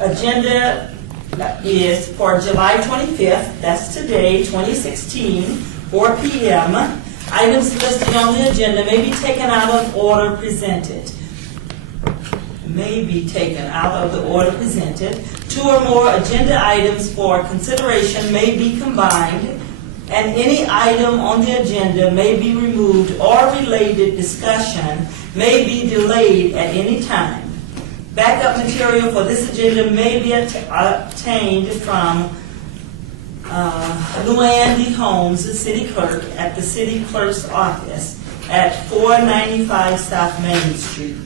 agenda is for July 25th, that's today, 2016, 4 p.m. Items listed on the agenda may be taken out of order presented. May be taken out of the order presented. 2 or more agenda items for consideration may be combined, and any item on the agenda may be removed or related discussion may be delayed at any time. Backup material for this agenda may be obtained from Luann D. Holmes, the city clerk, at the city clerk's office at 495 South Main Street,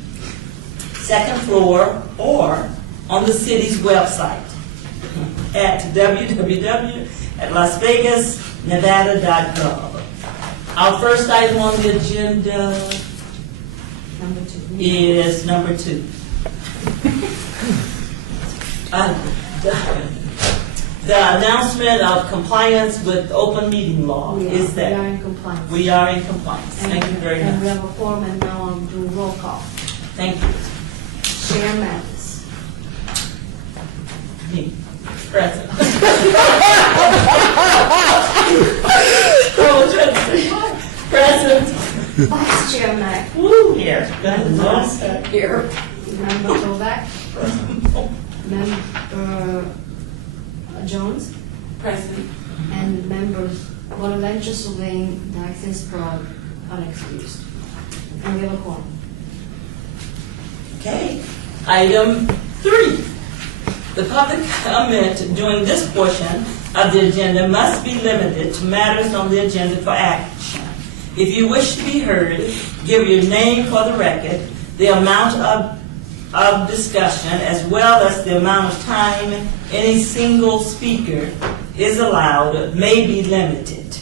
2nd floor, or on the city's website at www.lasvegasnevada.gov. Our first item on the agenda is number 2. The announcement of compliance with open meeting law is that we are in compliance. We are in compliance. Thank you very much. And we have a form, and now I'll do roll call. Thank you. Chair Mathis. Me. Present. Present. Vice Chair Mack. Woo, here. Here. Member Kovac. Present. Member Jones. Present. And members Bonaventure, Sylvain, Dyson, Sprague, unexcused. And we have a quorum. Okay. Item 3. The public comment during this portion of the agenda must be limited to matters on the agenda for action. If you wish to be heard, give your name for the record, the amount of discussion, as well as the amount of time any single speaker is allowed may be limited.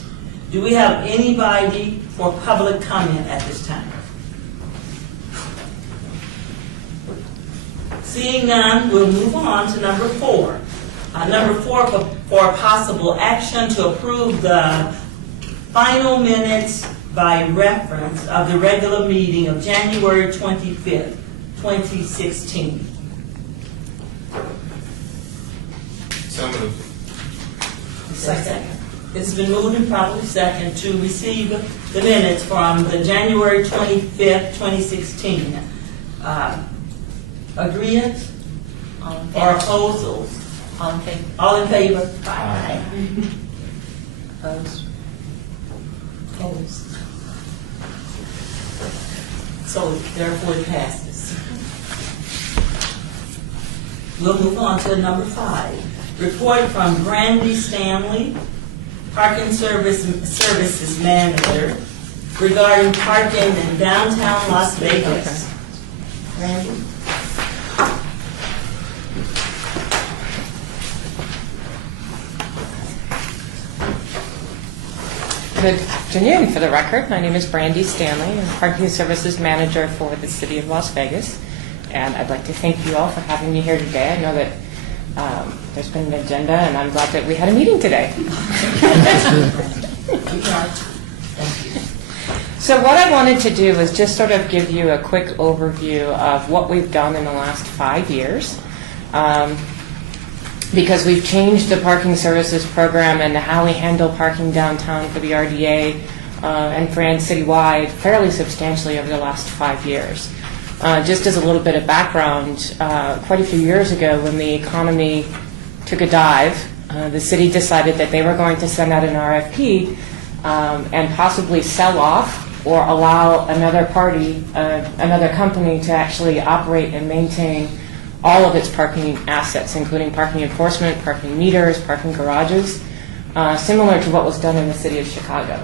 Do we have anybody for public comment at this time? Seeing none, we'll move on to number 4. Number 4 for possible action to approve the final minutes by reference of the regular meeting of January 25th, 2016. So moved. Second. It's been moved and probably second to receive the minutes from the January 25th, 2016. Agreement or opposals? All in favor? All in favor? Aye. Opposed? Opposed. So therefore it passes. We'll move on to number 5. Report from Brandy Stanley, Parking Services Manager, regarding parking in downtown Las Vegas. Brandy? Good afternoon. For the record, my name is Brandy Stanley. I'm Parking Services Manager for the City of Las Vegas. And I'd like to thank you all for having me here today. I know that there's been an agenda, and I'm glad that we had a meeting today. So what I wanted to do was just sort of give you a quick overview of what we've done in the last 5 years. Because we've changed the parking services program and how we handle parking downtown for the RDA and for citywide fairly substantially over the last 5 years. Just as a little bit of background, quite a few years ago when the economy took a dive, the city decided that they were going to send out an RFP and possibly sell off or allow another party, another company to actually operate and maintain all of its parking assets, including parking enforcement, parking meters, parking garages, similar to what was done in the city of Chicago.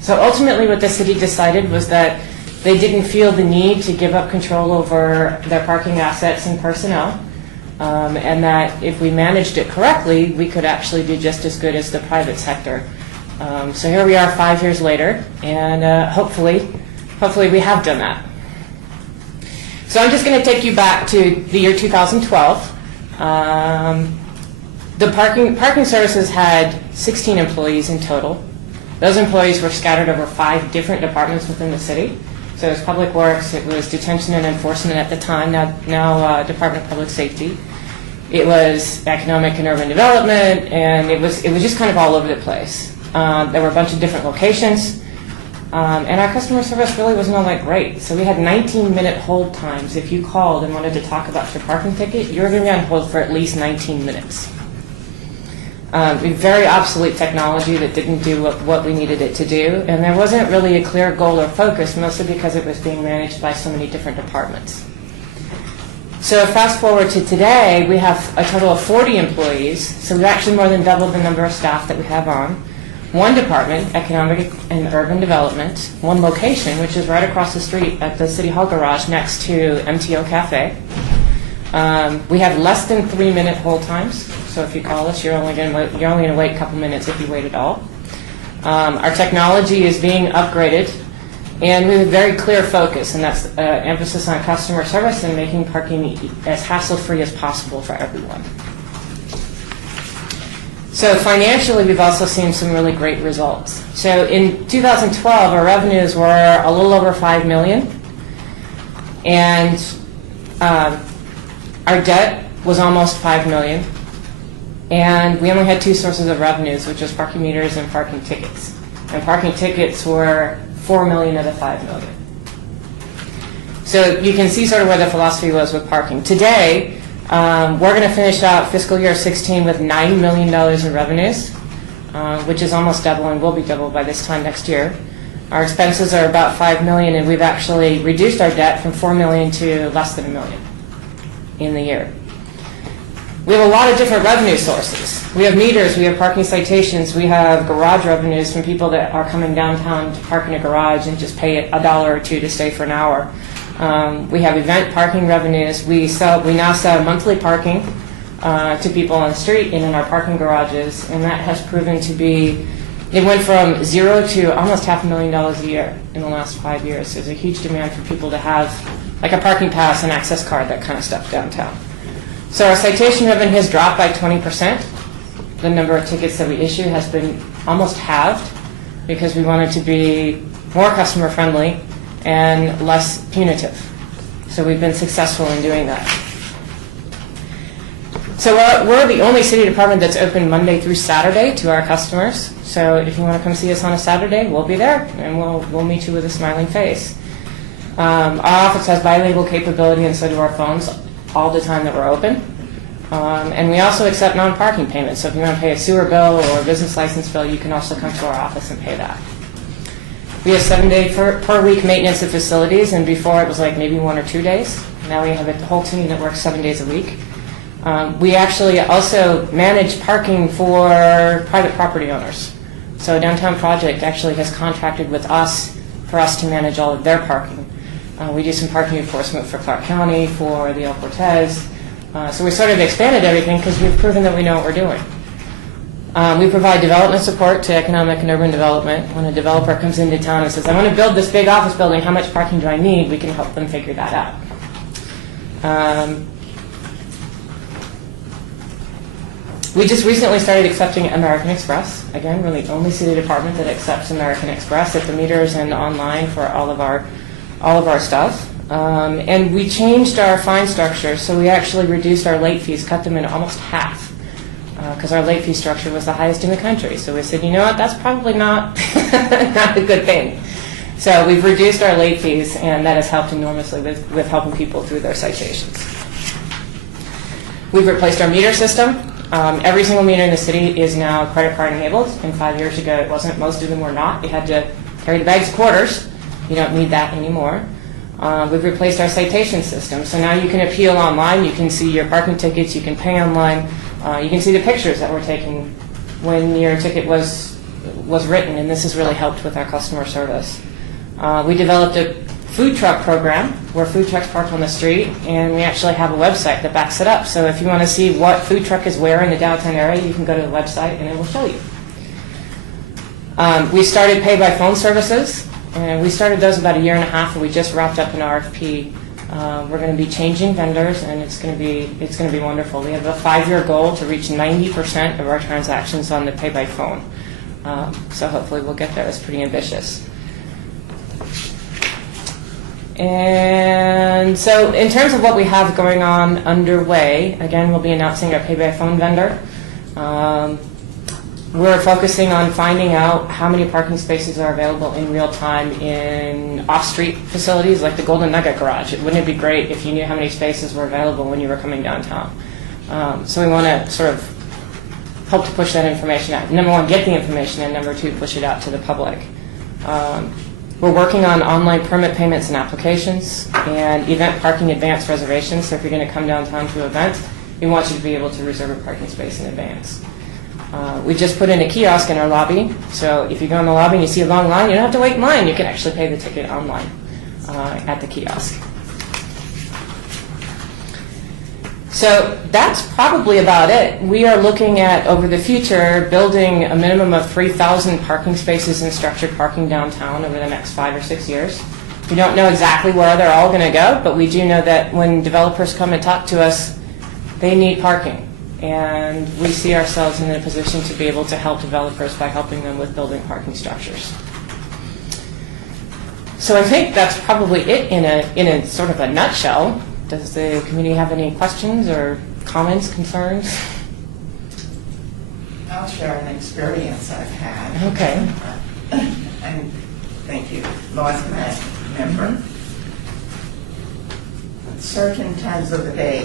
So ultimately what the city decided was that they didn't feel the need to give up control over their parking assets and personnel, and that if we managed it correctly, we could actually do just as good as the private sector. So here we are 5 years later, and hopefully we have done that. So I'm just going to take you back to the year 2012. The parking services had 16 employees in total. Those employees were scattered over 5 different departments within the city. So it was Public Works, it was Detention and Enforcement at the time, now Department of Public Safety. it was economic and urban development, and it was just kind of all over the place. There were a bunch of different locations, and our customer service really wasn't all that great. So we had 19-minute hold times. If you called and wanted to talk about your parking ticket, you were going to be on hold for at least 19 minutes. Very obsolete technology that didn't do what we needed it to do, and there wasn't really a clear goal or focus, mostly because it was being managed by so many different departments. So fast forward to today, we have a total of 40 employees, so we've actually more than doubled the number of staff that we have on. One department, economic and urban development, one location, which is right across the street at the City Hall garage next to MTO Cafe. We have less than 3-minute hold times, so if you call us, you're only going to wait a couple minutes if you wait at all. Our technology is being upgraded, and we have a very clear focus, and that's emphasis on customer service and making parking as hassle-free as possible for everyone. So financially, we've also seen some really great results. So in 2012, our revenues were a little over $5 million, and our debt was almost $5 million, and we only had 2 sources of revenues, which was parking meters and parking tickets. And parking tickets were $4 million of the $5 million. So you can see sort of where the philosophy was with parking. Today, we're going to finish out fiscal year 16 with $9 million in revenues, which is almost double and will be double by this time next year. Our expenses are about $5 million, and we've actually reduced our debt from $4 million to less than $1 million in the year. We have a lot of different revenue sources. We have meters, we have parking citations, we have garage revenues from people that are coming downtown to park in a garage and just pay $1 or $2 to stay for an hour. We have event parking revenues. We now sell monthly parking to people on the street and in our parking garages, and that has proven to be, it went from 0 to almost $500,000 a year in the last 5 years. There's a huge demand for people to have like a parking pass, an access card, that kind of stuff downtown. So our citation revenue has dropped by 20%. The number of tickets that we issue has been almost halved because we wanted to be more customer friendly and less punitive. So we've been successful in doing that. So we're the only city department that's open Monday through Saturday to our customers. So if you want to come see us on a Saturday, we'll be there, and we'll meet you with a smiling face. Our office has bilingual capability, and so do our phones all the time that we're open. And we also accept non-parking payments. So if you want to pay a sewer bill or a business license bill, you can also come to our office and pay that. We have 7-day per week maintenance of facilities, and before it was like maybe 1 or 2 days. Now we have a whole team that works 7 days a week. We actually also manage parking for private property owners. So Downtown Project actually has contracted with us for us to manage all of their parking. We do some parking enforcement for Clark County, for the El Cortez. So we sort of expanded everything because we've proven that we know what we're doing. We provide development support to economic and urban development. When a developer comes into town and says, I want to build this big office building, how much parking do I need? We can help them figure that out. We just recently started accepting American Express. Again, we're the only city department that accepts American Express at the meters and online for all of our stuff. And we changed our fine structure, so we actually reduced our late fees, cut them in almost half, because our late fee structure was the highest in the country. So we said, you know what, that's probably not not a good thing. So we've reduced our late fees, and that has helped enormously with helping people through their citations. We've replaced our meter system. Every single meter in the city is now credit card enabled, and 5 years ago it wasn't. Most of them were not. You had to carry the bags of quarters. You don't need that anymore. We've replaced our citation system, so now you can appeal online. You can see your parking tickets. You can pay online. You can see the pictures that were taken when your ticket was written, and this has really helped with our customer service. We developed a food truck program where food trucks park on the street, and we actually have a website that backs it up. So if you want to see what food truck is where in the downtown area, you can go to the website and it will show you. We started pay-by-phone services, and we started those about 1.5 years, and we just wrapped up an RFP. We're going to be changing vendors, and it's going to be wonderful. We have a 5-year goal to reach 90% of our transactions on the pay-by-phone. So hopefully we'll get there. It's pretty ambitious. And so in terms of what we have going on underway, again, we'll be announcing our pay-by-phone vendor. We're focusing on finding out how many parking spaces are available in real time in off-street facilities like the Golden Nugget Garage. Wouldn't it be great if you knew how many spaces were available when you were coming downtown? So we want to sort of help to push that information out. Number one, get the information, and number two, push it out to the public. We're working on online permit payments and applications and event parking advance reservations. So if you're going to come downtown to an event, we want you to be able to reserve a parking space in advance. We just put in a kiosk in our lobby, so if you go in the lobby and you see a long line, you don't have to wait in line. You can actually pay the ticket online at the kiosk. So that's probably about it. We are looking at, over the future, building a minimum of 3,000 parking spaces in structured parking downtown over the next 5 or 6 years. We don't know exactly where they're all going to go, but we do know that when developers come and talk to us, they need parking. And we see ourselves in a position to be able to help developers by helping them with building parking structures. So I think that's probably it in a sort of a nutshell. Does the community have any questions or comments, concerns? I'll share an experience I've had. Okay. And thank you, Lois Matt, member. At certain times of the day,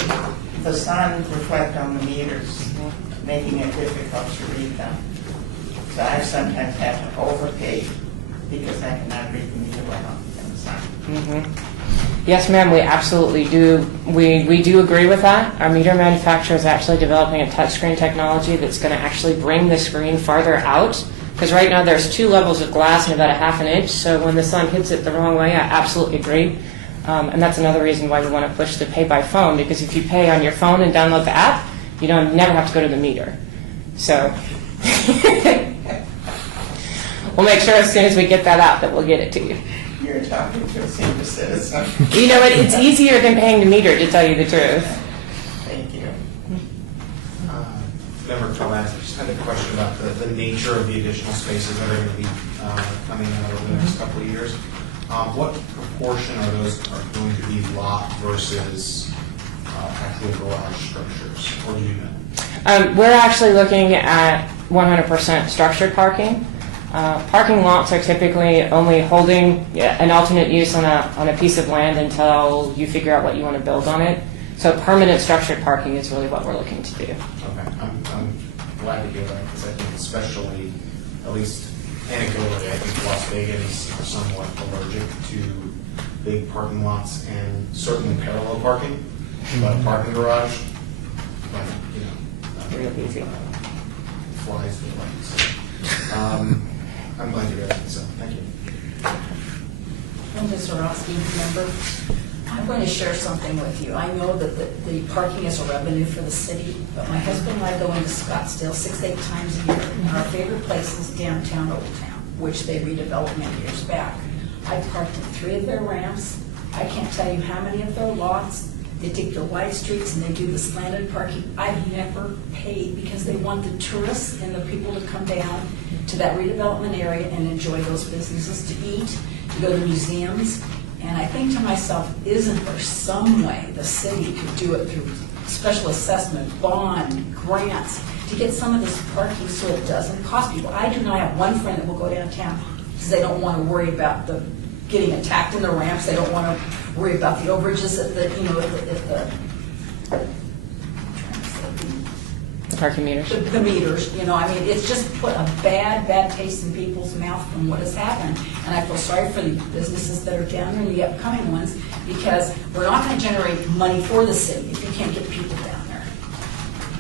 the sun reflects on the meters, making it difficult to read them. So I sometimes have to overpay because I cannot read the meter well in the sun. Mm-hmm. Yes, ma'am, we absolutely do. We do agree with that. Our meter manufacturer is actually developing a touchscreen technology that's going to actually bring the screen farther out. Because right now there's 2 levels of glass and about a ½ inch, so when the sun hits it the wrong way, I absolutely agree. And that's another reason why we want to push the pay by phone, because if you pay on your phone and download the app, you never have to go to the meter. So we'll make sure as soon as we get that out that we'll get it to you. You're talking to a senior citizen. You know what? It's easier than paying the meter, to tell you the truth. Thank you. Member Thomas, I just had a question about the nature of the additional spaces that are going to be coming out over the next couple of years. What proportion of those are going to be lot versus actual garage structures, or do you know? We're actually looking at 100% structured parking. Parking lots are typically only holding an alternate use on a piece of land until you figure out what you want to build on it. So permanent structured parking is really what we're looking to do. Okay, I'm glad to hear that, because I think especially, at least anecdotally, I think Las Vegas are somewhat allergic to big parking lots and certainly parallel parking, but parking garage, but, Real easy. flies the light. So, I'm glad to hear that, so thank you. Linda Zorowski, member. I'm going to share something with you. I know that the parking is a revenue for the city, but my husband and I go into Scottsdale 6-8 times a year, and our favorite place is downtown Old Town, which they redeveloped many years back. I parked in 3 of their ramps. I can't tell you how many of their lots. They take the wide streets and they do the slanted parking. I've never paid because they want the tourists and the people to come down to that redevelopment area and enjoy those businesses, to eat, to go to museums. And I think to myself, isn't there some way the city could do it through special assessment, bond, grants, to get some of this parking so it doesn't cost people? I do not have one friend that will go downtown because they don't want to worry about the getting attacked in the ramps. They don't want to worry about the overages at the, The parking meters. the meters, I mean, it's just put a bad taste in people's mouth from what has happened. And I feel sorry for the businesses that are down there and the upcoming ones, because we're not going to generate money for the city if you can't get people down there.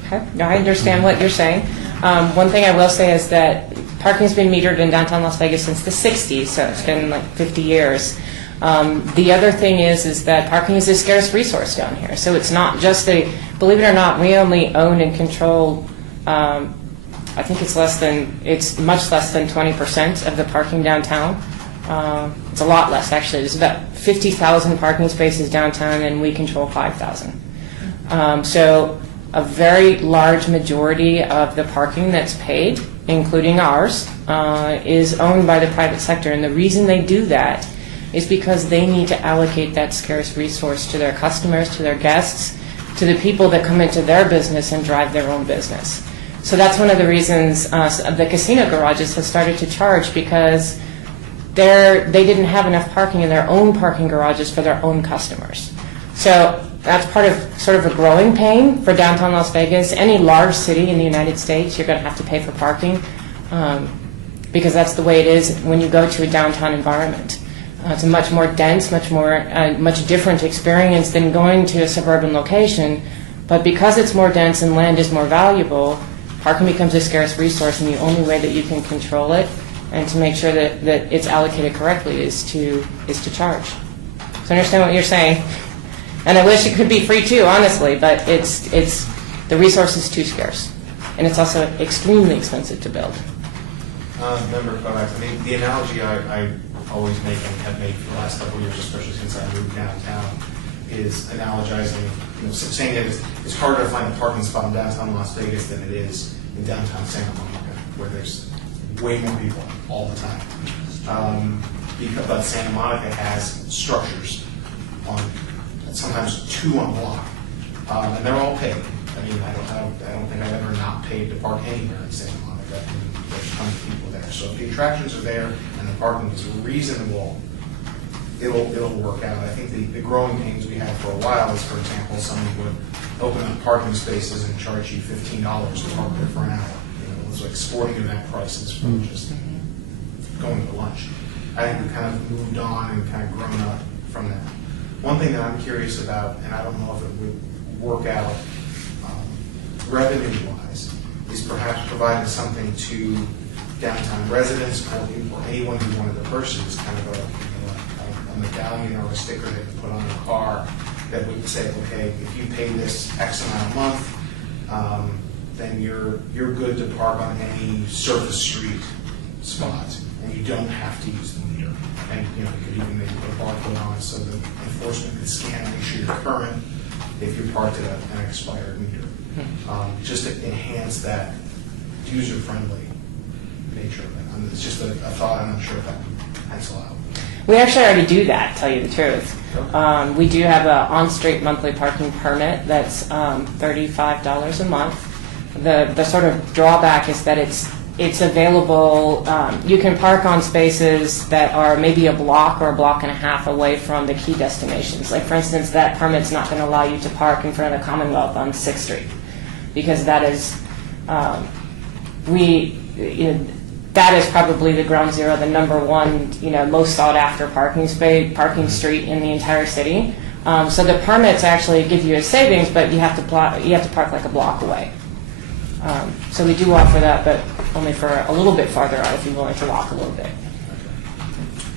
Okay, now I understand what you're saying. One thing I will say is that parking's been metered in downtown Las Vegas since the 60s, so it's been like 50 years. The other thing is that parking is a scarce resource down here. So it's not just believe it or not, we only own and control, I think it's much less than 20% of the parking downtown. It's a lot less, actually. There's about 50,000 parking spaces downtown, and we control 5,000. So a very large majority of the parking that's paid, including ours, is owned by the private sector. And the reason they do that is because they need to allocate that scarce resource to their customers, to their guests, to the people that come into their business and drive their own business. So that's one of the reasons the casino garages have started to charge, because they didn't have enough parking in their own parking garages for their own customers. So that's part of sort of a growing pain for downtown Las Vegas. Any large city in the United States, you're going to have to pay for parking, because that's the way it is when you go to a downtown environment. It's a much more dense, much different experience than going to a suburban location. But because it's more dense and land is more valuable, parking becomes a scarce resource, and the only way that you can control it and to make sure that it's allocated correctly is to charge. So I understand what you're saying. And I wish it could be free too, honestly, but it's the resource is too scarce. And it's also extremely expensive to build. Member Kovacs, I mean, the analogy I always make and have made for the last couple of years, especially since I moved downtown, is analogizing, saying that it's harder to find a parking spot in downtown Las Vegas than it is in downtown Santa Monica, where there's way more people all the time. But Santa Monica has structures on sometimes 2 on a block, and they're all paid. I mean, I don't think I've ever not paid to park anywhere in Santa Monica. There's tons of people there. So if the attractions are there and the parking is reasonable, it'll work out. I think the growing pains we had for a while is, for example, someone would open up parking spaces and charge you $15 to park there for an hour. It was like sporting event prices for just going to lunch. I think we kind of moved on and kind of grown up from that. One thing that I'm curious about, and I don't know if it would work out revenue-wise, is perhaps providing something to downtown residents or anyone who wanted to purchase, kind of a medallion or a sticker they could put on their car that would say, okay, if you pay this X amount a month, then you're good to park on any surface street spot, and you don't have to use the meter. And you could even maybe put a barcode on it so that enforcement could scan and make sure you're current if you're parked at an expired meter. Just to enhance that user-friendly nature of it. It's just a thought. I'm not sure if that would pencil out. We actually already do that, to tell you the truth. We do have an on-street monthly parking permit that's $35 a month. The sort of drawback is that it's available. You can park on spaces that are maybe a block or a block and a half away from the key destinations. Like, for instance, that permit's not going to allow you to park in front of the Commonwealth on 6th Street, because that is that is probably the ground zero, the number one, most sought after parking street in the entire city. So the permits actually give you a savings, but you have to park like a block away. So we do offer that, but only for a little bit farther out if you're willing to walk a little bit.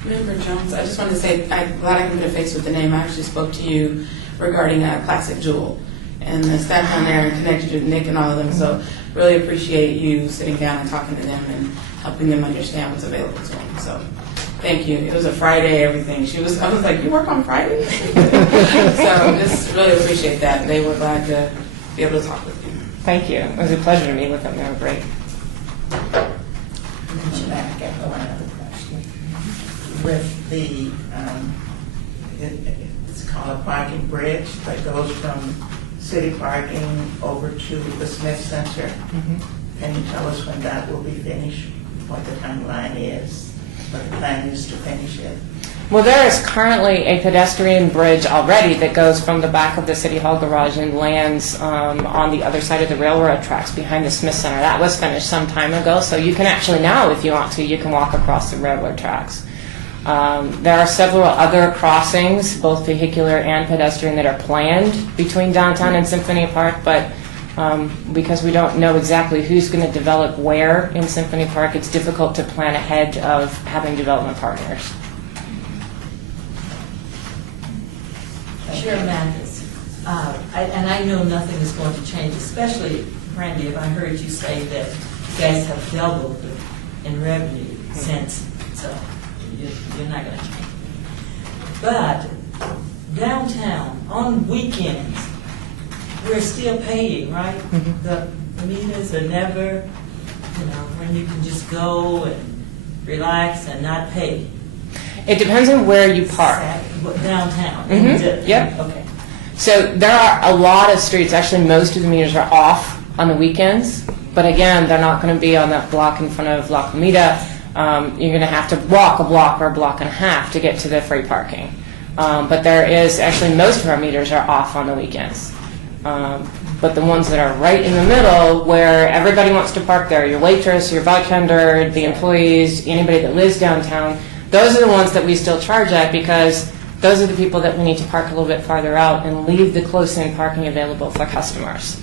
Member Jones, I just wanted to say I'm glad I can put a face with the name. I actually spoke to you regarding Classic Jewel and the staff down there and connected you to Nick and all of them. So really appreciate you sitting down and talking to them and helping them understand what's available to them. So thank you. It was a Friday, everything. I was like, you work on Fridays? So just really appreciate that. They were glad to be able to talk with you. Thank you. It was a pleasure to meet with them. They were great. Should I get one other question? With the, it's called a parking bridge that goes from city parking over to the Smith Center. Can you tell us when that will be finished? What the timeline is? What the plan is to finish it? Well, there is currently a pedestrian bridge already that goes from the back of the City Hall garage and lands on the other side of the railroad tracks behind the Smith Center. That was finished some time ago, so you can actually now, if you want to, you can walk across the railroad tracks. There are several other crossings, both vehicular and pedestrian, that are planned between downtown and Symphony Park, but because we don't know exactly who's going to develop where in Symphony Park, it's difficult to plan ahead of having development partners. Chair Mathis, and I know nothing is going to change, especially, Randy, if I heard you say that you guys have doubled in revenue since, so you're not going to change. But downtown, on weekends, we're still paying, right? The meters are never, when you can just go and relax and not pay. It depends on where you park. Downtown? Yep. Okay. So there are a lot of streets, actually most of the meters are off on the weekends, but again, they're not going to be on that block in front of La Comida. You're going to have to walk a block or a block and a half to get to the free parking. But there is, actually most of our meters are off on the weekends. But the ones that are right in the middle where everybody wants to park there, your waitress, your bartender, the employees, anybody that lives downtown, those are the ones that we still charge at because those are the people that we need to park a little bit farther out and leave the close-in parking available for customers.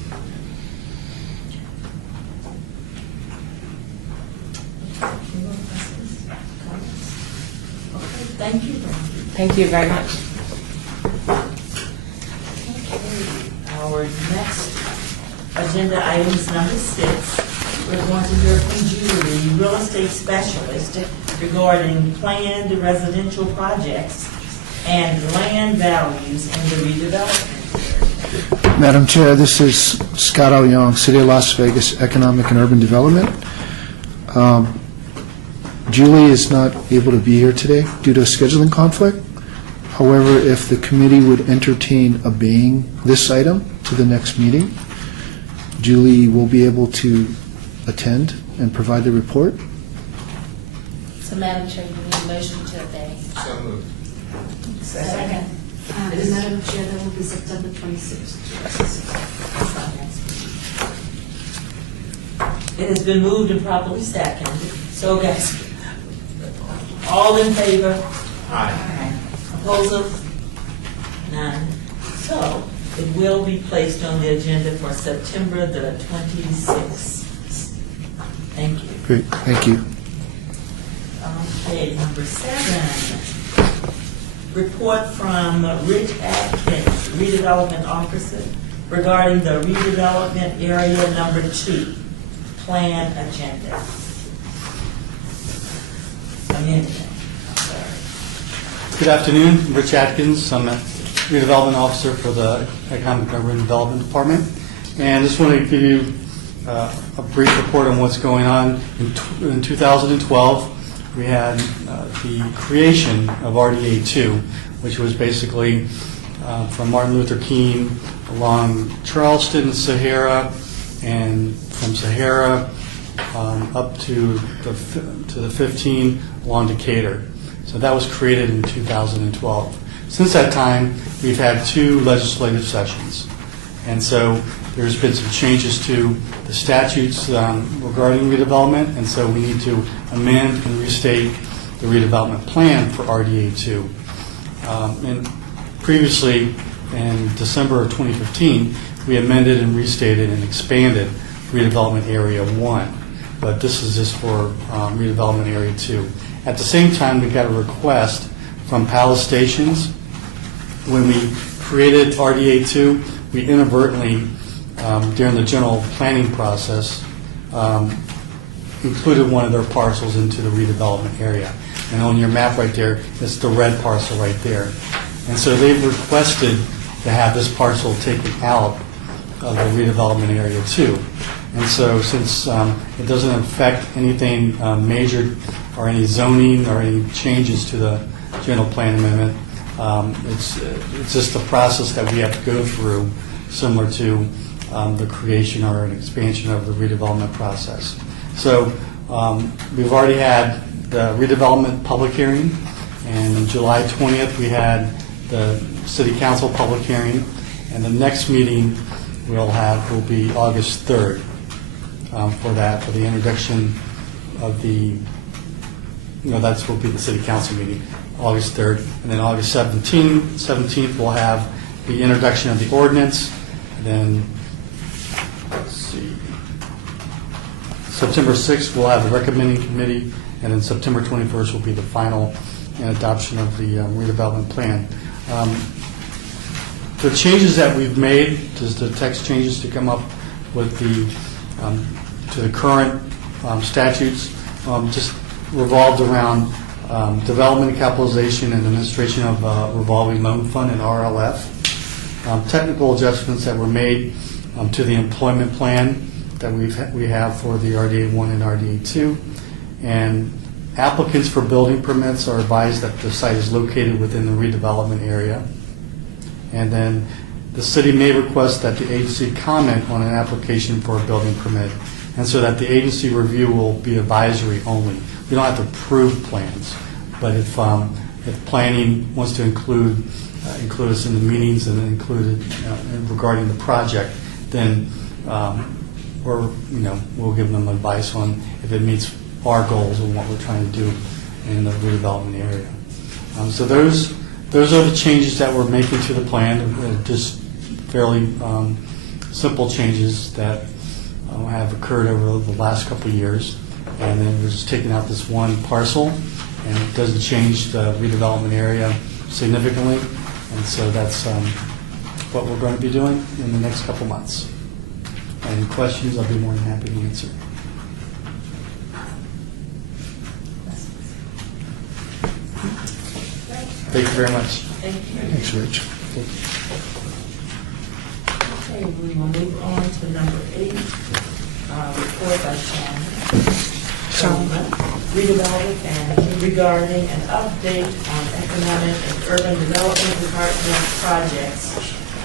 Thank you. Thank you very much. Our next agenda item is number 6. We're going to hear from Julie, real estate specialist, regarding planned residential projects and land values in the redevelopment. Madam Chair, this is Scott L. Young, City of Las Vegas Economic and Urban Development. Julie is not able to be here today due to a scheduling conflict. However, if the committee would entertain obeying this item to the next meeting, Julie will be able to attend and provide the report. So, Madam Chair, you need a motion to obey. So moved. Second. Madam Chair, that will be September 26th. It has been moved and properly seconded. So, guys, all in favor? Aye. Opposers? None. So, it will be placed on the agenda for September the 26th. Thank you. Great, thank you. Okay, number 7. Report from Rich Atkins, redevelopment officer, regarding the redevelopment area number 2 plan agenda. Good afternoon, Rich Atkins. I'm a redevelopment officer for the Economic and Urban Development Department, and just want to give you a brief report on what's going on. In 2012, we had the creation of RDA 2, which was basically from Martin Luther King along Charleston, Sahara, and from Sahara up to the 15 along Decatur. So that was created in 2012. Since that time, we've had 2 legislative sessions. And so there's been some changes to the statutes regarding redevelopment, and so we need to amend and restate the redevelopment plan for RDA 2. And previously, in December of 2015, we amended and restated and expanded redevelopment area 1. But this is just for redevelopment area 2. At the same time, we got a request from Palace Stations. When we created RDA 2, we inadvertently, during the general planning process, included one of their parcels into the redevelopment area. And on your map right there, it's the red parcel right there. And so they've requested to have this parcel taken out of the redevelopment area 2. And so since it doesn't affect anything major or any zoning or any changes to the general plan amendment, it's just a process that we have to go through, similar to the creation or an expansion of the redevelopment process. So we've already had the redevelopment public hearing, and on July 20th we had the City Council public hearing, and the next meeting will be August 3rd for the introduction of the, that will be the City Council meeting, August 3rd. And then August 17th we'll have the introduction of the ordinance. And then, let's see, September 6th we'll have the recommending committee. And then September 21st will be the final adoption of the redevelopment plan. The changes that we've made, just the text changes to come up with to the current statutes, just revolved around development, capitalization, and administration of revolving loan fund and RLF. Technical adjustments that were made to the employment plan that we have for the RDA 1 and RDA 2, and Applicants for building permits are advised that the site is located within the redevelopment area. And then the city may request that the agency comment on an application for a building permit, and so that the agency review will be advisory only. We don't have to approve plans, but if planning wants to include us in the meetings and include it regarding the project, then we'll give them advice on if it meets our goals and what we're trying to do in the redevelopment area. So those are the changes that we're making to the plan. Just fairly simple changes that have occurred over the last couple of years. And then we're just taking out this one parcel, and it doesn't change the redevelopment area significantly. And so that's what we're going to be doing in the next couple months. Any questions, I'll be more than happy to answer. Thank you very much. Thank you. Thanks, Rich. Okay, we will move on to number 8, report by Sean. Redevelopment and regarding an update on economic and urban development department projects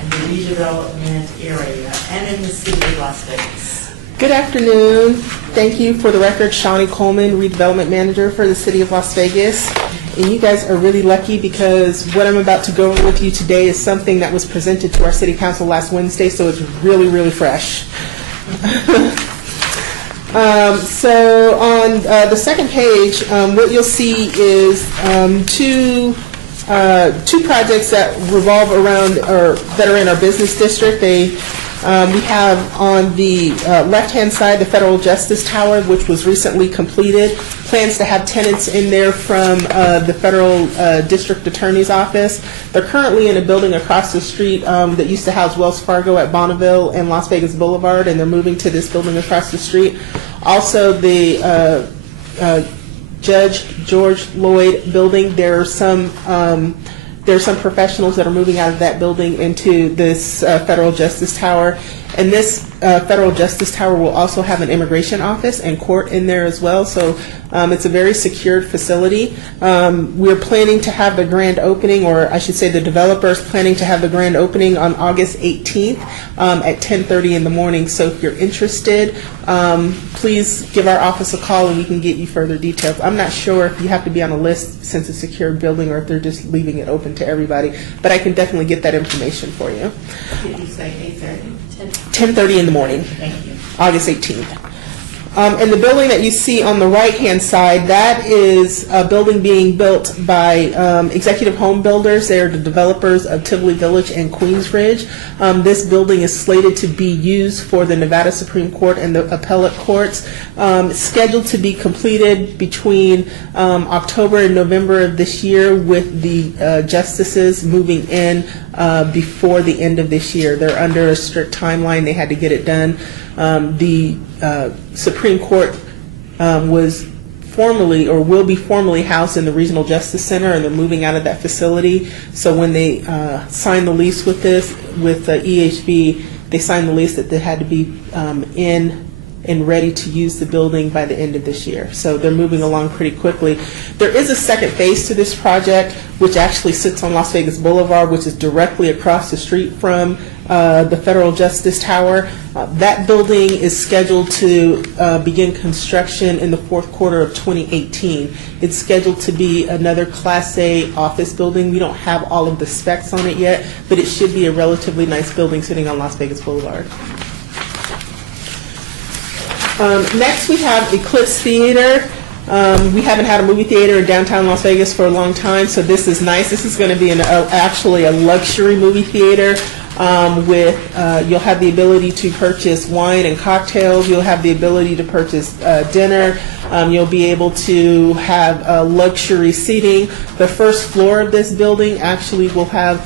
in the redevelopment area and in the city of Las Vegas. Good afternoon. Thank you. For the record, Shawnee Coleman, Redevelopment Manager for the City of Las Vegas. And you guys are really lucky because what I'm about to go over with you today is something that was presented to our City Council last Wednesday, so it's really, really fresh. So on the second page, what you'll see is two projects that revolve around, or that are in our business district. We have on the left-hand side the Federal Justice Tower, which was recently completed. Plans to have tenants in there from the Federal District Attorney's Office. They're currently in a building across the street that used to house Wells Fargo at Bonneville and Las Vegas Boulevard, and they're moving to this building across the street. Also, the Judge George Lloyd building, there are some professionals that are moving out of that building into this Federal Justice Tower. And this Federal Justice Tower will also have an immigration office and court in there as well. So it's a very secured facility. We're planning to have the grand opening, or I should say the developer is planning to have the grand opening on August 18th at 10:30 in the morning. So if you're interested, please give our office a call and we can get you further details. I'm not sure if you have to be on a list since it's a secured building or if they're just leaving it open to everybody, but I can definitely get that information for you. Did you say 8:30? 10:30 in the morning, Thank you. August 18th. And the building that you see on the right-hand side, that is a building being built by Executive Home Builders. They are the developers of Tivoli Village and Queens Ridge. This building is slated to be used for the Nevada Supreme Court and the appellate courts. It's scheduled to be completed between October and November of this year, with the justices moving in before the end of this year. They're under a strict timeline. They had to get it done. The Supreme Court was formally, or will be formally, housed in the Regional Justice Center, and they're moving out of that facility. So when they signed the lease with EHB, they signed the lease that they had to be in and ready to use the building by the end of this year. So they're moving along pretty quickly. There is a second phase to this project, which actually sits on Las Vegas Boulevard, which is directly across the street from the Federal Justice Tower. That building is scheduled to begin construction in the fourth quarter of 2018. It's scheduled to be another Class A office building. We don't have all of the specs on it yet, but it should be a relatively nice building sitting on Las Vegas Boulevard. Next, we have Eclipse Theater. We haven't had a movie theater in downtown Las Vegas for a long time, so this is nice. This is going to be actually a luxury movie theater you'll have the ability to purchase wine and cocktails. You'll have the ability to purchase dinner. You'll be able to have luxury seating. The first floor of this building actually will have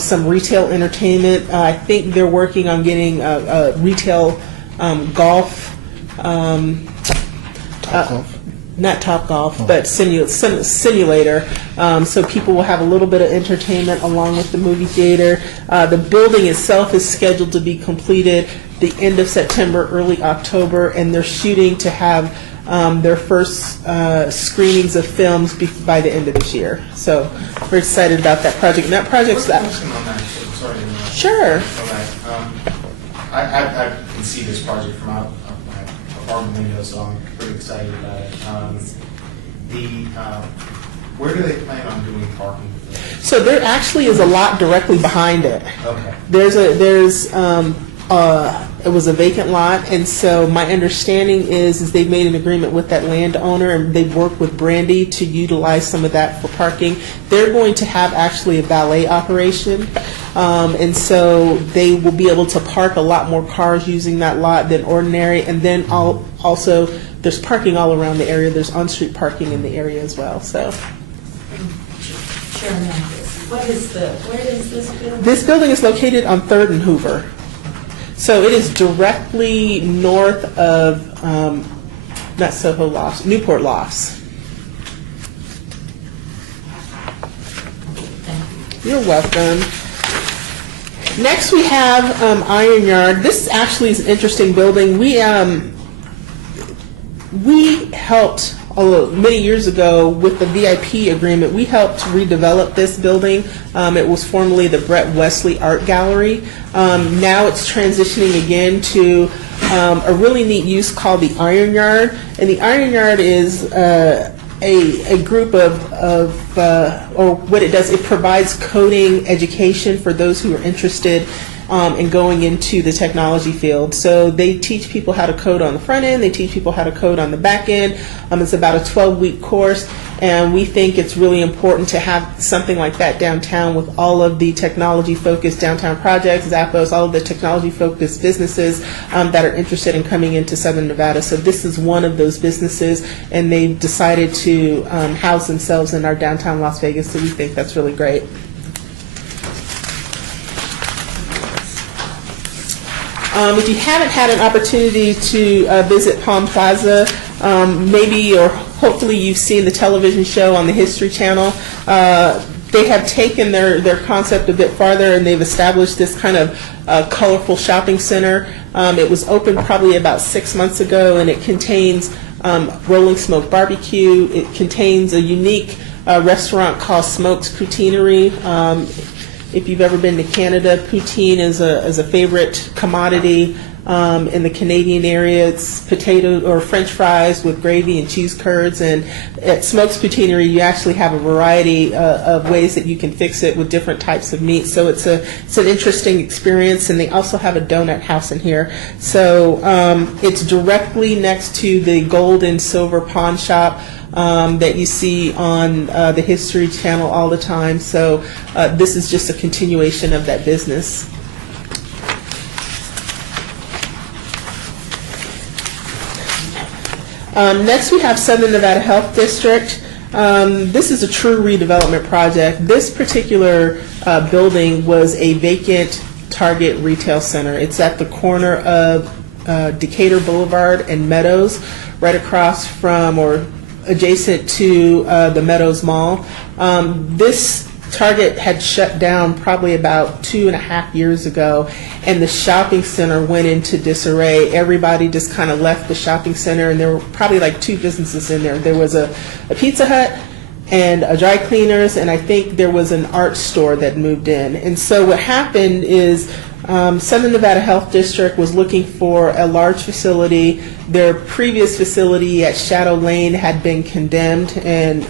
some retail entertainment. I think they're working on getting a retail golf. Not Topgolf, but simulator. So people will have a little bit of entertainment along with the movie theater. The building itself is scheduled to be completed the end of September, early October, and they're shooting to have their first screenings of films by the end of this year. So we're excited about that project. And that project's Quick question on that, sorry to interrupt. Sure. Okay. I can see this project from out of my apartment window, so I'm pretty excited about it. Where do they plan on doing parking? So there actually is a lot directly behind it. Okay. It was a vacant lot, and so my understanding is they've made an agreement with that landowner, and they've worked with Brandy to utilize some of that for parking. They're going to have actually a valet operation, and so they will be able to park a lot more cars using that lot than ordinary. And then also there's parking all around the area. There's on-street parking in the area as well. So. Chairman, where is this building? This building is located on 3rd and Hoover. So it is directly north of, not Soho Lofts, Newport Lofts. You're welcome. Next we have Iron Yard. This actually is an interesting building. We helped many years ago with the VIP agreement. We helped redevelop this building. It was formerly the Brett Wesley Art Gallery. Now it's transitioning again to a really neat use called the Iron Yard. And the Iron Yard is a group or what it does, it provides coding education for those who are interested in going into the technology field. So they teach people how to code on the front end, they teach people how to code on the back end. It's about a 12-week course, and we think it's really important to have something like that downtown with all of the technology-focused downtown projects, Zappos, all of the technology-focused businesses that are interested in coming into Southern Nevada. So this is one of those businesses, and they've decided to house themselves in our downtown Las Vegas, so we think that's really great. If you haven't had an opportunity to visit Palm Plaza, maybe or hopefully you've seen the television show on the History Channel. They have taken their concept a bit farther, and they've established this kind of colorful shopping center. It was opened probably about 6 months ago, and it contains Rolling Smoke Barbecue. It contains a unique restaurant called Smoke's Poutineery. If you've ever been to Canada, poutine is a favorite commodity in the Canadian area. It's potato or French fries with gravy and cheese curds. And at Smoke's Poutineery, you actually have a variety of ways that you can fix it with different types of meat. So it's an interesting experience. And they also have a donut house in here. So it's directly next to the gold and silver pawn shop that you see on the History Channel all the time. So this is just a continuation of that business. Next we have Southern Nevada Health District. This is a true redevelopment project. This particular building was a vacant Target retail center. It's at the corner of Decatur Boulevard and Meadows, right across from or adjacent to the Meadows Mall. This Target had shut down probably about 2.5 years ago, and the shopping center went into disarray. Everybody just kind of left the shopping center, and there were probably like 2 businesses in there. There was a Pizza Hut and a dry cleaners, and I think there was an art store that moved in. And so what happened is Southern Nevada Health District was looking for a large facility. Their previous facility at Shadow Lane had been condemned, and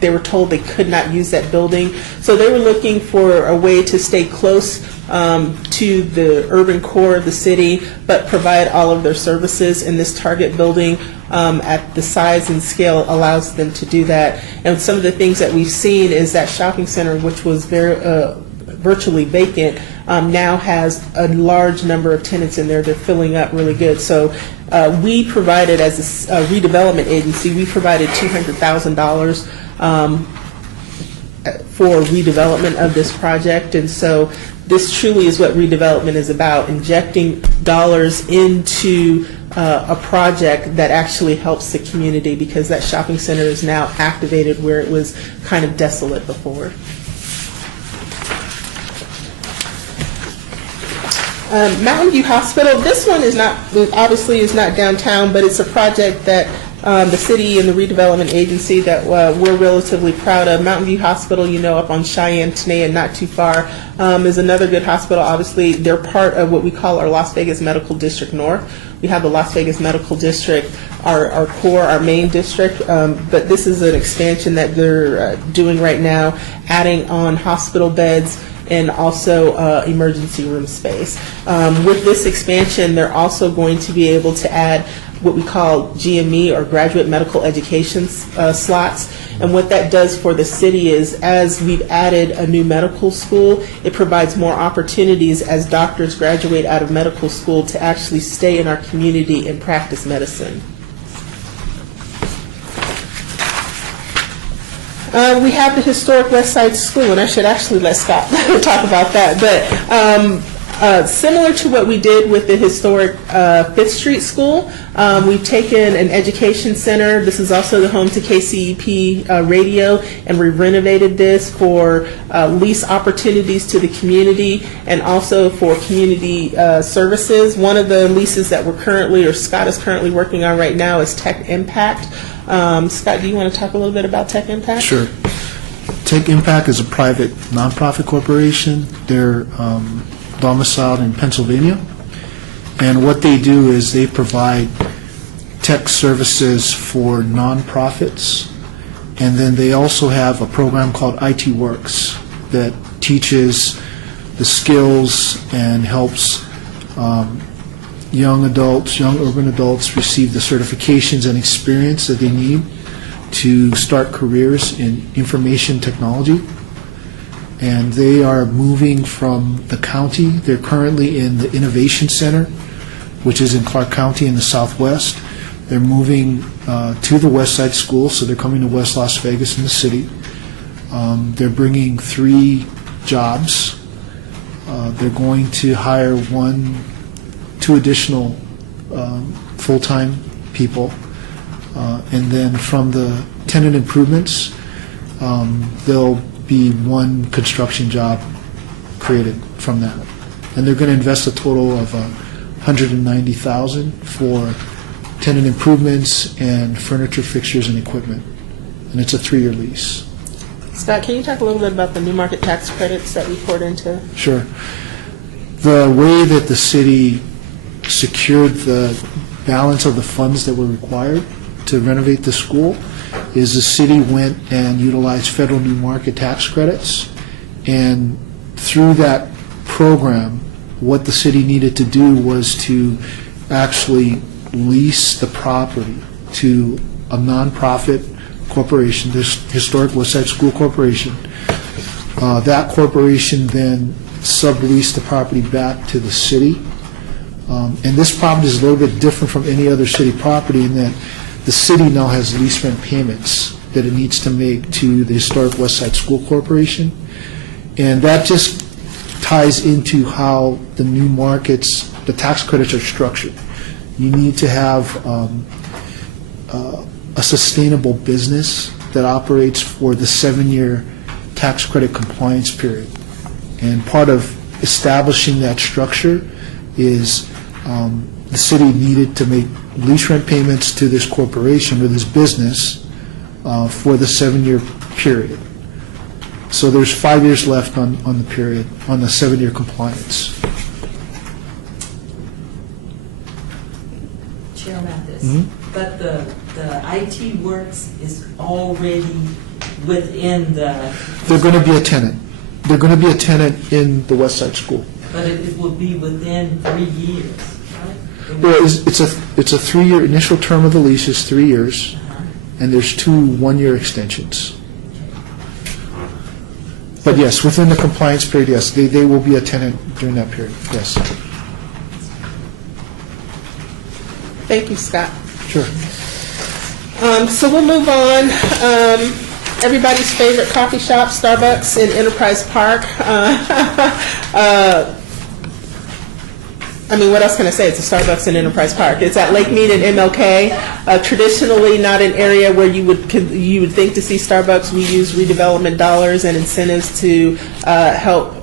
they were told they could not use that building. So they were looking for a way to stay close to the urban core of the city, but provide all of their services. And this Target building at the size and scale allows them to do that. And some of the things that we've seen is that shopping center, which was virtually vacant, now has a large number of tenants in there. They're filling up really good. So we provided, as a redevelopment agency, we provided $200,000 for redevelopment of this project. And so this truly is what redevelopment is about, injecting dollars into a project that actually helps the community, because that shopping center is now activated where it was kind of desolate before. Mountain View Hospital, this one is not, obviously is not downtown, but it's a project that the city and the redevelopment agency that we're relatively proud of. Mountain View Hospital, you know, up on Cheyenne, Tenaya, not too far, is another good hospital. Obviously, they're part of what we call our Las Vegas Medical District North. We have the Las Vegas Medical District, our core, our main district, but this is an expansion that they're doing right now, adding on hospital beds and also emergency room space. With this expansion, they're also going to be able to add what we call GME, or graduate medical education slots. And what that does for the city is, as we've added a new medical school, it provides more opportunities as doctors graduate out of medical school to actually stay in our community and practice medicine. We have the historic West Side School, and I should actually let Scott talk about that. But similar to what we did with the historic 5th Street School, we've taken an education center. This is also the home to KCEP radio, and we renovated this for lease opportunities to the community and also for community services. One of the leases that we're currently, or Scott is currently working on right now, is Tech Impact. Scott, do you want to talk a little bit about Tech Impact? Sure. Tech Impact is a private nonprofit corporation. They're domiciled in Pennsylvania. And what they do is they provide tech services for nonprofits. And then they also have a program called IT Works that teaches the skills and helps young urban adults receive the certifications and experience that they need to start careers in information technology. And they are moving from the county. They're currently in the Innovation Center, which is in Clark County in the Southwest. They're moving to the West Side School, so they're coming to West Las Vegas in the city. They're bringing 3 jobs. They're going to hire 2 additional full-time people. And then from the tenant improvements, there'll be 1 construction job created from that. And they're going to invest a total of $190,000 for tenant improvements and furniture, fixtures, and equipment. And it's a 3-year lease. Scott, can you talk a little bit about the new market tax credits that we poured into? Sure. The way that the city secured the balance of the funds that were required to renovate the school is the city went and utilized federal new market tax credits, and through that program, what the city needed to do was to actually lease the property to a nonprofit corporation, this historic West Side School Corporation. That corporation then subleased the property back to the city. And this property is a little bit different from any other city property in that the city now has lease rent payments that it needs to make to the historic West Side School Corporation. And that just ties into how the new markets, the tax credits are structured. You need to have a sustainable business that operates for the 7-year tax credit compliance period. And part of establishing that structure is the city needed to make lease rent payments to this corporation or this business for the 7-year period. So there's 5 years left on the period, on the 7-year compliance. Chair Mathis, but the IT Works is already within the, They're going to be a tenant. They're going to be a tenant in the West Side School. but it will be within 3 years, right? Well, it's a 3-year, initial term of the lease is 3 years, and there's 2 1-year extensions. But yes, within the compliance period, yes, they will be a tenant during that period, yes. Thank you, Scott. Sure. So we'll move on. Everybody's favorite coffee shop, Starbucks in Enterprise Park. I mean, what else can I say? It's a Starbucks in Enterprise Park. It's at Lake Mead and MLK. Traditionally, not an area where you would think to see Starbucks. We use redevelopment dollars and incentives to help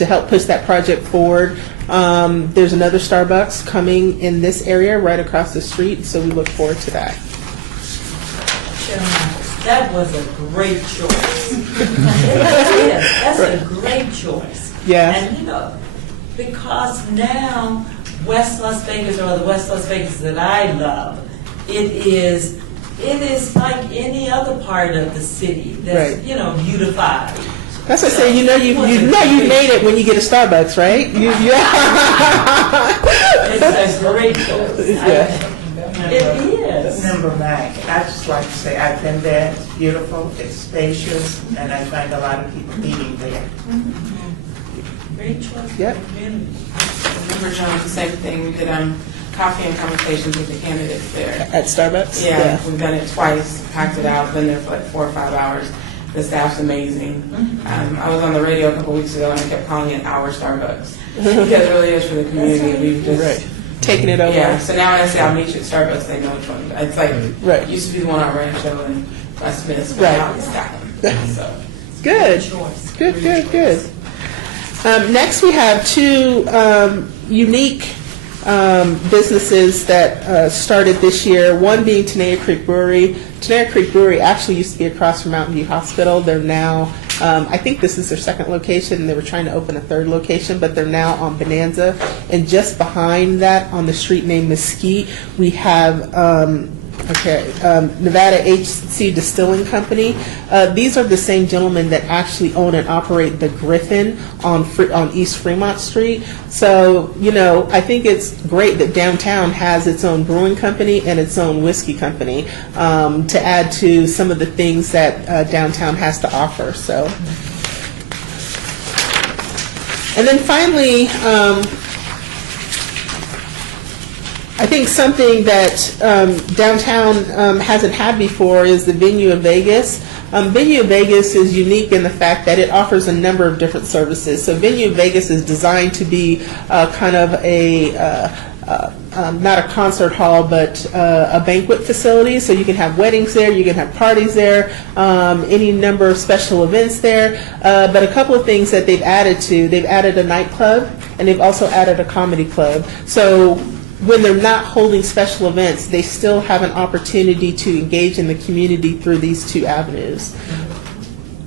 to help push that project forward. There's another Starbucks coming in this area right across the street, so we look forward to that. Chairman, that was a great choice. It is. That's a great choice. Yeah. And you know, because now West Las Vegas, or the West Las Vegas that I love, it is like any other part of the city that's, Right. you know, beautified. That's what I say. You know you made it when you get a Starbucks, right? It's a great choice. Yeah. It is. Number 9, I just like to say, I've been there, it's beautiful, it's spacious, and I find a lot of people eating there. Great choice. Yep. Member Jones, the same thing. We did coffee and conversations with the candidates there. At Starbucks? Yeah, we've done it twice, packed it out, been there for like 4 or 5 hours. The staff's amazing. I was on the radio a couple weeks ago and I kept calling it our Starbucks. Because it really is for the community. We've just Right. Taking it over. Yeah, so now when I say I'll meet you at Starbucks, they know which one. It's like, Right. used to be the one on Rancho and West Smith, but Right. now it's that one. So. Good. Choice. Good, good, good. Next, we have 2 unique businesses that started this year, one being Tenaya Creek Brewery. Tenaya Creek Brewery actually used to be across from Mountain View Hospital. They're now, I think this is their 2nd location, and they were trying to open a 3rd location, but they're now on Bonanza. And just behind that, on the street named Mesquite, we have Nevada HC Distilling Company. These are the same gentlemen that actually own and operate the Griffin on East Fremont Street. So, you know, I think it's great that downtown has its own brewing company and its own whiskey company to add to some of the things that downtown has to offer. So, and then finally, I think something that downtown hasn't had before is the Venue of Vegas. Venue of Vegas is unique in the fact that it offers a number of different services. So Venue of Vegas is designed to be kind of a not a concert hall, but a banquet facility. So you can have weddings there, you can have parties there, any number of special events there. But a couple of things that they've added a nightclub, and they've also added a comedy club. So when they're not holding special events, they still have an opportunity to engage in the community through these 2 avenues.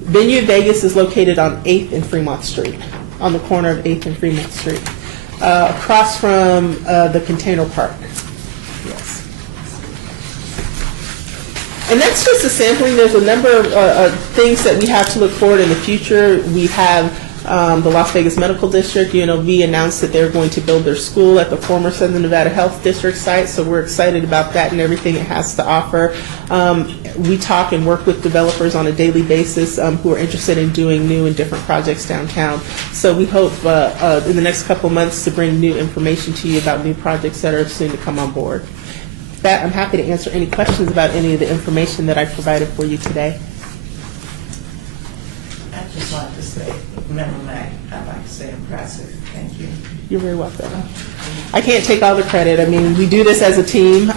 Venue of Vegas is located on 8th and Fremont Street, on the corner of 8th and Fremont Street, across from the Container Park. Yes. And that's just a sampling. There's a number of things that we have to look forward in the future. We have the Las Vegas Medical District. UNLV announced that they're going to build their school at the former Southern Nevada Health District site, so we're excited about that and everything it has to offer. We talk and work with developers on a daily basis who are interested in doing new and different projects downtown. So we hope in the next couple of months to bring new information to you about new projects that are soon to come on board. With that, I'm happy to answer any questions about any of the information that I provided for you today. I just like to say, Member Mack, I'd like to say impressive. Thank you. You're very welcome. I can't take all the credit. I mean, we do this as a team.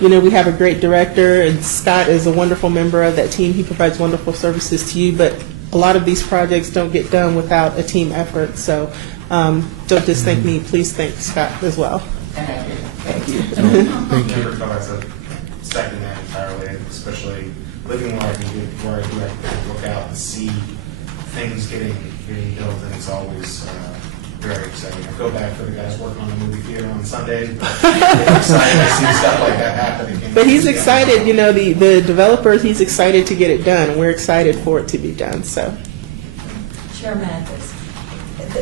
We have a great director, and Scott is a wonderful member of that team. He provides wonderful services to you, but a lot of these projects don't get done without a team effort. So don't just thank me. Please thank Scott as well. And I do. Thank you. Thank you. Never felt as a second that entirely, especially living where I do, I can look out and see things getting built, and it's always very exciting. I feel bad for the guys working on the movie theater on Sundays, but it's exciting to see stuff like that happening. But he's excited, the developers, he's excited to get it done. We're excited for it to be done, so. Chair Mathis,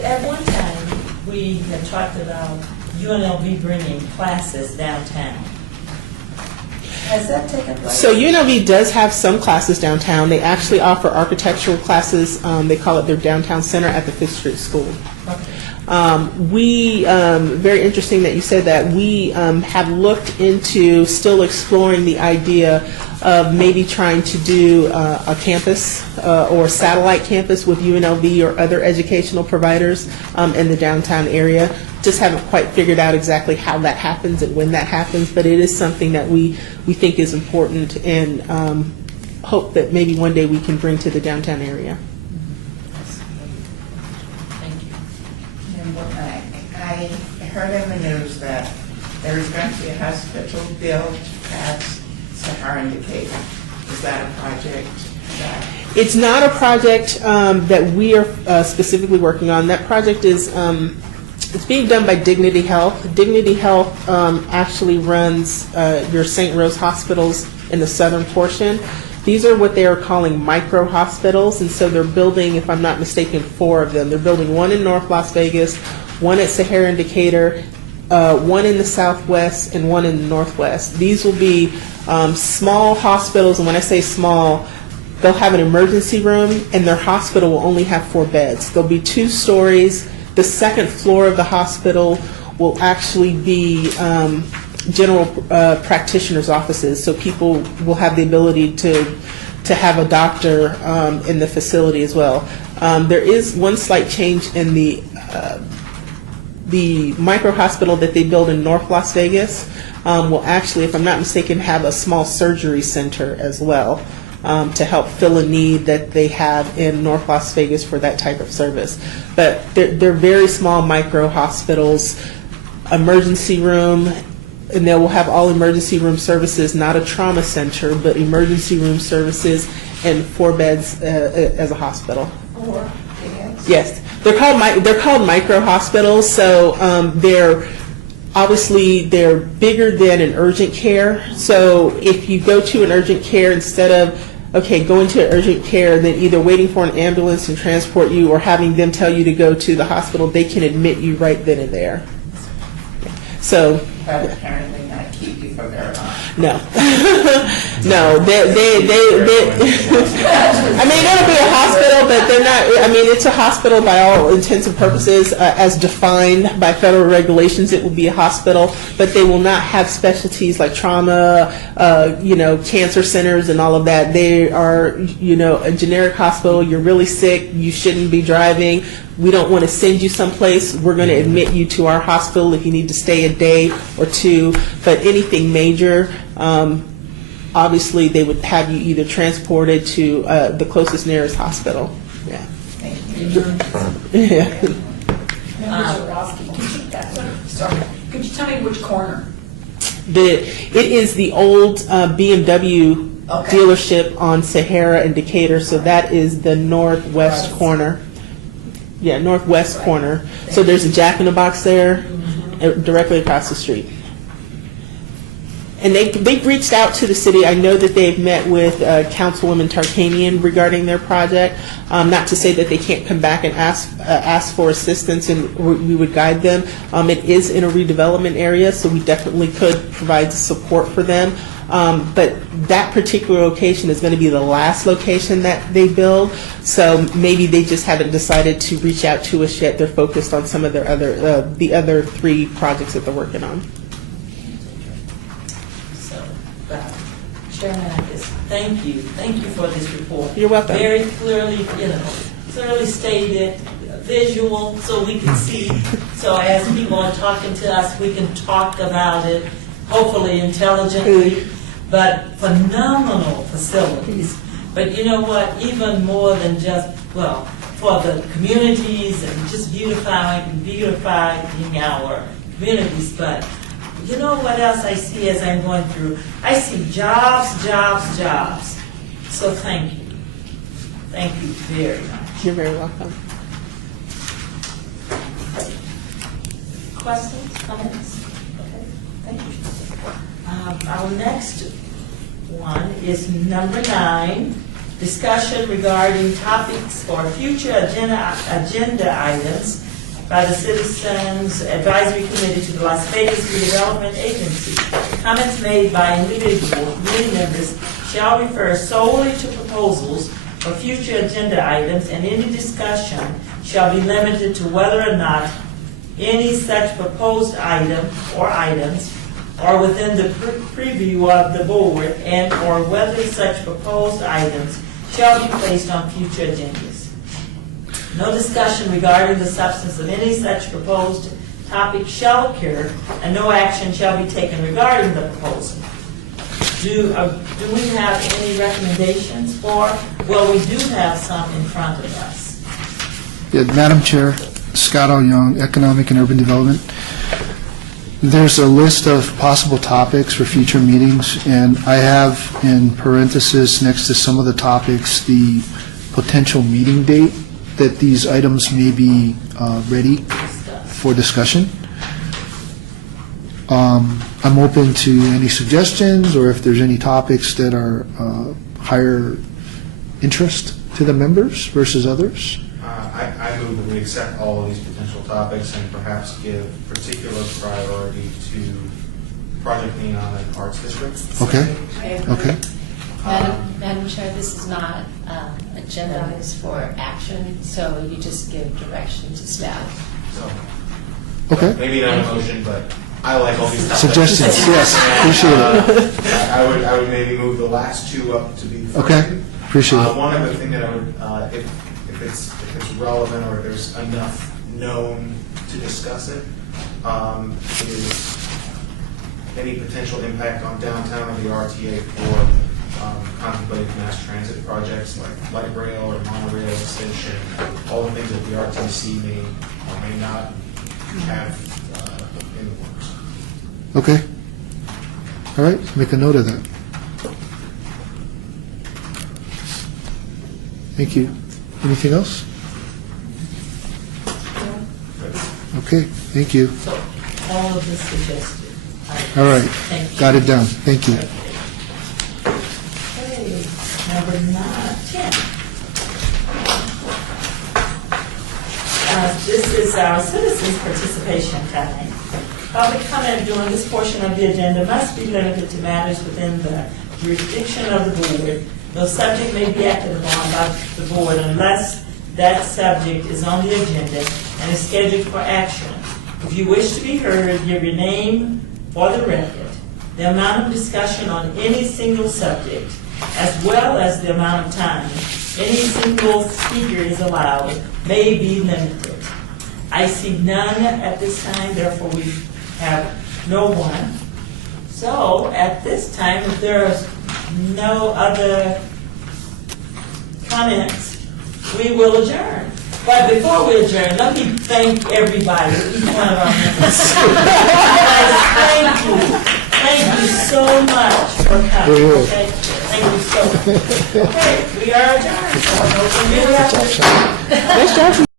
at one time, we had talked about UNLV bringing classes downtown. Has that taken place? So UNLV does have some classes downtown. They actually offer architectural classes. They call it their downtown center at the Fifth Street School. Very interesting that you said that. We have looked into still exploring the idea of maybe trying to do a campus or satellite campus with UNLV or other educational providers in the downtown area. Just haven't quite figured out exactly how that happens and when that happens, but it is something that we think is important and hope that maybe one day we can bring to the downtown area. Thank you. I heard in the news that there's going to be a hospital built at Sahara Indicator. Is that a project that? It's not a project that we are specifically working on. That project is it's being done by Dignity Health. Dignity Health actually runs your St. Rose hospitals in the southern portion. These are what they are calling micro hospitals, and so they're building, if I'm not mistaken, 4 of them. They're building one in North Las Vegas, one at Sahara Indicator, one in the southwest, and one in the northwest. These will be small hospitals, and when I say small, they'll have an emergency room, and their hospital will only have 4 beds. There'll be 2 stories. The second floor of the hospital will actually be general practitioners' offices, so people will have the ability to have a doctor in the facility as well. There is one slight change in the micro hospital that they build in North Las Vegas. Will actually, if I'm not mistaken, have a small surgery center as well to help fill a need that they have in North Las Vegas for that type of service. But they're very small micro hospitals, emergency room, and they will have all emergency room services, not a trauma center, but emergency room services and 4 beds as a hospital. 4 beds? Yes, they're called micro hospitals. So they're bigger than an urgent care. So if you go to an urgent care, instead of going to an urgent care, then either waiting for an ambulance and transport you or having them tell you to go to the hospital, they can admit you right then and there. So. But apparently not keep you for very long. No. No, they I mean, it'll be a hospital, but they're not, I mean, it's a hospital by all intents and purposes, as defined by federal regulations. It will be a hospital, but they will not have specialties like trauma, cancer centers and all of that. They are, a generic hospital. You're really sick. You shouldn't be driving. We don't want to send you someplace. We're going to admit you to our hospital if you need to stay a day or 2. But anything major, obviously they would have you either transported to the closest nearest hospital. Yeah. Yeah. Member Zarowski, could you tell me which corner? It is the old BMW dealership on Sahara and Decatur, so that is the northwest corner. Yeah, northwest corner. So there's a Jack in the Box there, directly across the street. And they've reached out to the city. I know that they've met with Councilwoman Tarkanian regarding their project. Not to say that they can't come back and ask for assistance, and we would guide them. It is in a redevelopment area, so we definitely could provide support for them. But that particular location is going to be the last location that they build, so maybe they just haven't decided to reach out to us yet. They're focused on some of their the other 3 projects that they're working on. So, Chairman, thank you for this report. You're welcome. Very clearly, clearly stated, visual, so we can see. So as people are talking to us, we can talk about it, hopefully intelligently. But phenomenal facilities. But you know what? Even more than just, for the communities and just beautifying our communities. But you know what else I see as I'm going through? I see jobs. So thank you. Thank you very much. You're very welcome. Questions, comments? Okay, thank you. Our next one is number 9, discussion regarding topics for future agenda items by the Citizens Advisory Committee to the Las Vegas Redevelopment Agency. Comments made by individual committee members shall refer solely to proposals for future agenda items, and any discussion shall be limited to whether or not any such proposed item or items are within the preview of the board, and or whether such proposed items shall be placed on future agendas. No discussion regarding the substance of any such proposed topic shall occur, and no action shall be taken regarding the proposal. Do we have any recommendations for? Well, we do have some in front of us. Yeah, Madam Chair, Scott L. Young, Economic and Urban Development. There's a list of possible topics for future meetings, and I have in parentheses next to some of the topics the potential meeting date that these items may be ready for discussion. I'm open to any suggestions, or if there's any topics that are higher interest to the members versus others. I move that we accept all of these potential topics and perhaps give particular priority to Project Neon and Arts District. Okay. Okay. Madam Chair, this is not agendized for action, so you just give direction to staff. So, Okay. maybe not a motion, but I like all these topics. Suggestions, yes, appreciate it. I would maybe move the last two up to be the first. Okay, appreciate it. One other thing that I would, if it's relevant or if there's enough known to discuss it, is any potential impact on downtown or the RTA for contemplated mass transit projects like light rail or monorail extension, all the things that the RTC may or may not have in the works. Okay. All right, make a note of that. Thank you. Anything else? Okay, thank you. So all of the suggested. All right, Thank you. got it down. Thank you. Okay, number 10. This is our citizens' participation time. Public comment during this portion of the agenda must be limited to matters within the jurisdiction of the board. No subject may be acted upon by the board unless that subject is on the agenda and is scheduled for action. If you wish to be heard, give your name for the record. The amount of discussion on any single subject, as well as the amount of time any single speaker is allowed, may be limited. I see none at this time, therefore we have no one. So at this time, if there is no other comments, we will adjourn. But before we adjourn, let me thank everybody, each one of our members. Guys, thank you. Thank you so much for coming. Okay? Thank you so much. Okay, we are adjourned. So, Nice job.